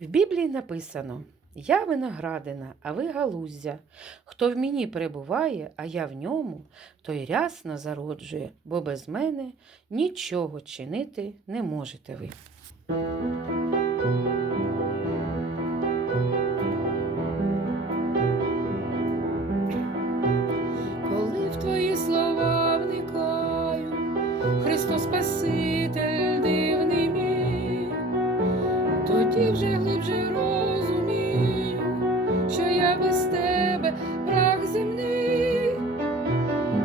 В Біблії написано: Я виноградина, а ви галуздя. Хто в мені перебуває, а я в ньому, той рясно зароджує, бо без мене нічого чинити не можете ви. Коли в твої слова вникаю, Христос Спаситель тоді вже глибше розумію, що я без тебе прах земний,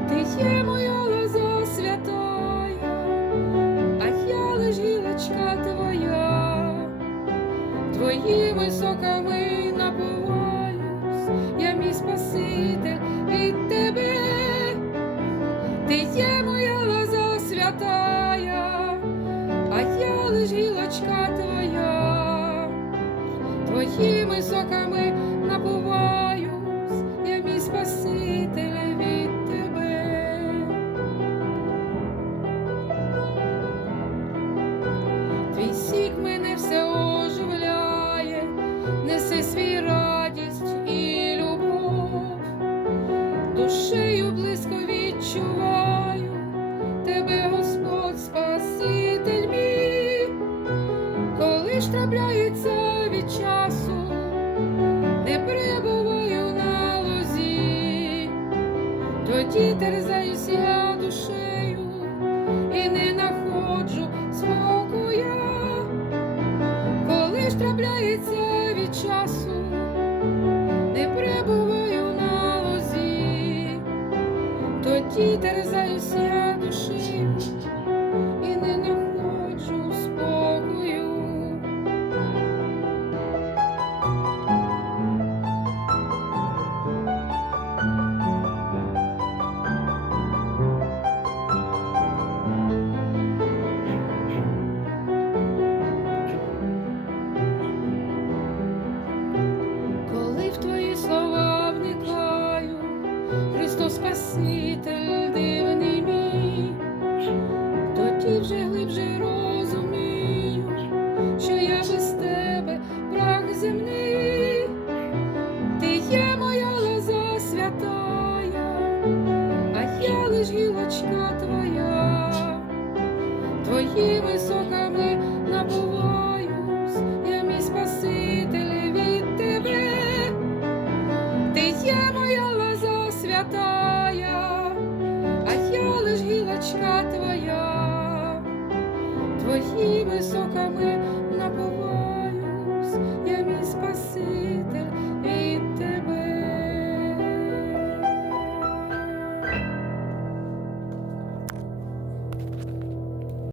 ти є моя лоза святая, а я лиш гілочка твоя, твоїми соками напиваюсь, я мій Спаситель твоїми соками напуваюсь, я мій Спаситель від тебе. Твій сік мене все оживляє, неси свій радість і любов, душею близько трапляється від часу, не перебуваю на лозі, тоді терзаюсь я душею і не находжу спокоя, коли ж трапляється від часу, не перебуваю на лозі, тоді терзаюсь я душею Спаситель дивний мій, тоді вже глибше розумію, що я без тебе прах земний, ти є моя лоза святая, а я лиш гілочка твоя, твоїми соками напуваюсь, я мій Спаситель від тебе, ти є моя лоза святая, а я лиш гілочка твоя, твоїми соками набуваюсь, я мій Спаситель